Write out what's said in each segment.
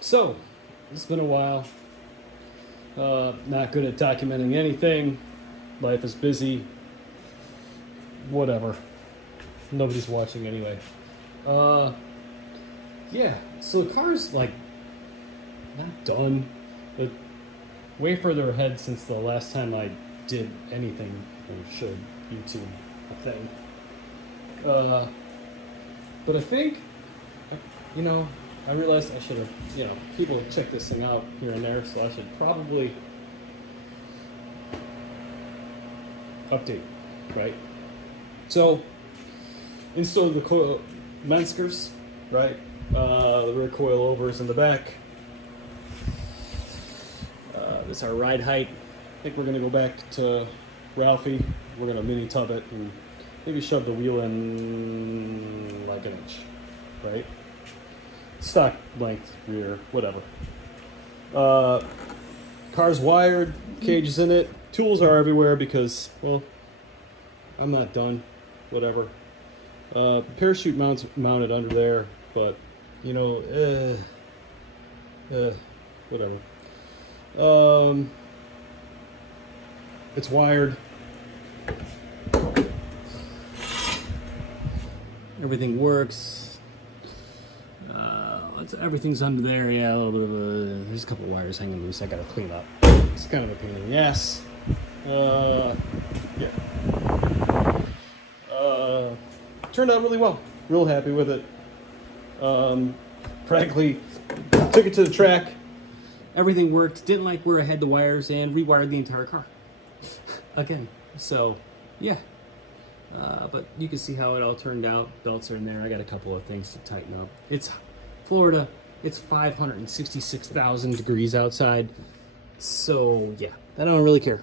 So, it's been a while. Not good at documenting anything. Life is busy. Whatever. Nobody's watching anyway. Uh, yeah. So the car's like not done, but way further ahead since the last time I did anything or showed YouTube a thing. Uh, but I think, you know, I realized I should have, people check this thing out here and there, so I should probably update, right? So, install the Menschers, right? The rear coilovers in the back. This is our ride height. I think we're gonna go back to Ralphie. We're gonna mini tub it and maybe shove the wheel in like an inch, right? Stock length, rear, whatever. Car's wired, cage is in it. Tools are everywhere because, well, I'm not done. Whatever. Parachute mounted under there, but whatever. It's wired. Everything works. Everything's under there. Yeah, a little bit of there's a couple of wires hanging loose. I gotta clean up. It's kind of a pain in the ass. Yeah. Turned out really well. Real happy with it. Frankly, took it to the track. Everything worked. Didn't like where I had the wires and rewired the entire car again. So, yeah. But you can see how it all turned out. Belts are in there. I got a couple of things to tighten up. It's Florida. It's 566,000 degrees outside. So, yeah, I don't really care.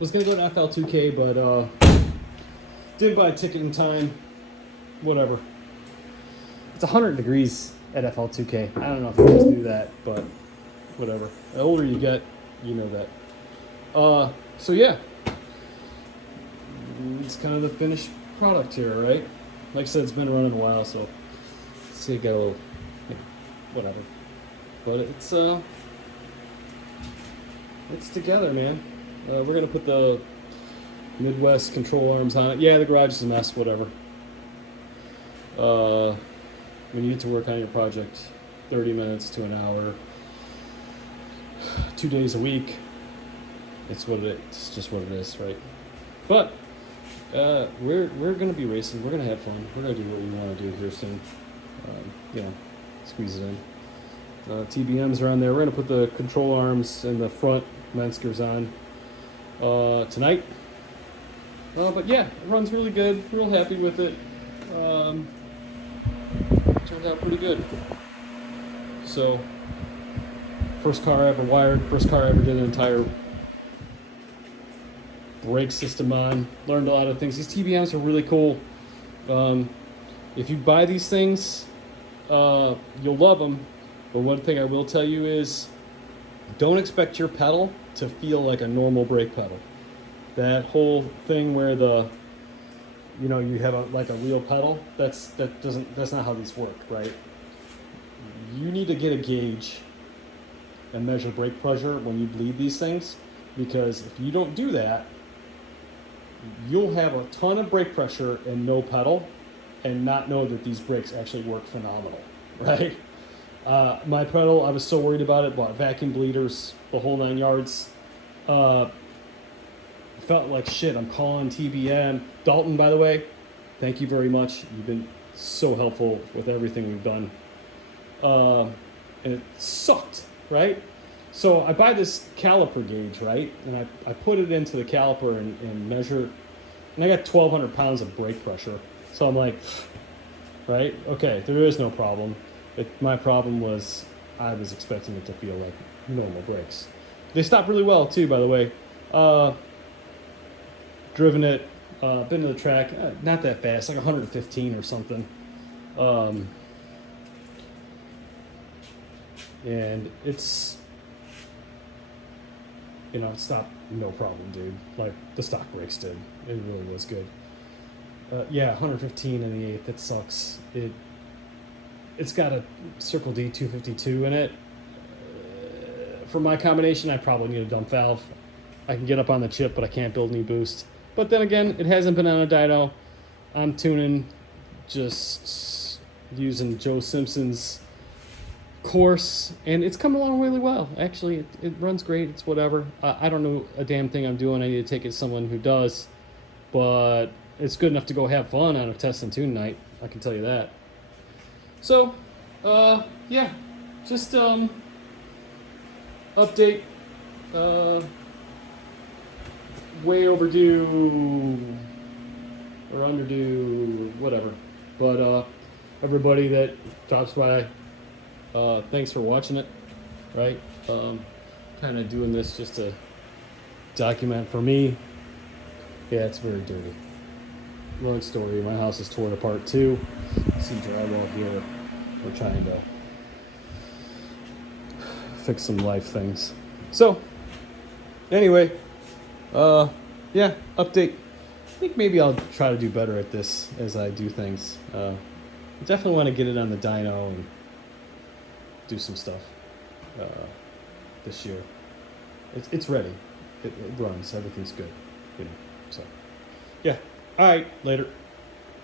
Was going to go to FL2K, but didn't buy a ticket in time. Whatever. It's 100 degrees at FL2K. I don't know if you guys do that, but whatever. The older you get, you know that. So, yeah. It's kind of the finished product here, right? Like I said, it's been running a while, so see, got a little, whatever. But it's together, man. We're gonna put the Midwest control arms on it. Yeah, the garage is a mess. Whatever. When you get to work on your project, 30 minutes to an hour, 2 days a week. It's what it is. It's just what it is, right? But we're gonna be racing. We're gonna have fun. We're gonna do what we want to do here soon. Squeeze it in. TBMs are on there. We're gonna put the control arms and the front Menschers on tonight. But yeah, it runs really good. Real happy with it. Turned out pretty good. So, first car I ever wired. First car I ever did an entire brake system on. Learned a lot of things. These TBMs are really cool. If you buy these things, you'll love them. But one thing I will tell you is, don't expect your pedal to feel like a normal brake pedal. That whole thing where you have a real pedal. That's not how these work, right? You need to get a gauge and measure brake pressure when you bleed these things, because if you don't do that, you'll have a ton of brake pressure and no pedal, and not know that these brakes actually work phenomenal, right? My pedal, I was so worried about it, bought vacuum bleeders, the whole 9 yards. Felt like shit. I'm calling TBM. Dalton, by the way, thank you very much. You've been so helpful with everything we've done. And it sucked, right? So I buy this caliper gauge, right? And I put it into the caliper and measure, and I got 1,200 pounds of brake pressure. So I'm like, right? Okay, there is no problem. My problem was I was expecting it to feel like normal brakes. They stop really well too, by the way. Driven it, been to the track, not that fast, like 115 or something. And it's, it stopped no problem, dude. Like the stock brakes did. It really was good. 115 in the 8th, it sucks. it's got a Circle D 252 in it. For my combination, I probably need a dump valve. I can get up on the chip, but I can't build any boost. But then again, it hasn't been on a dyno. I'm tuning just using Joe Simpson's course, and it's coming along really well. Actually, it runs great. It's whatever. I don't know a damn thing I'm doing. I need to take it to someone who does. But it's good enough to go have fun on a test and tune night. I can tell you that. So, yeah, just update. Way overdue or underdue, whatever. But everybody that drops by, thanks for watching it. Right? Kind of doing this just to document for me. Yeah, it's very dirty. Long story. My house is torn apart too. See drywall here. We're trying to fix some life things. So, anyway, yeah, update. I think maybe I'll try to do better at this as I do things. I definitely want to get it on the dyno and do some stuff this year. It's ready. It runs. Everything's good. You know. So, yeah. All right. Later.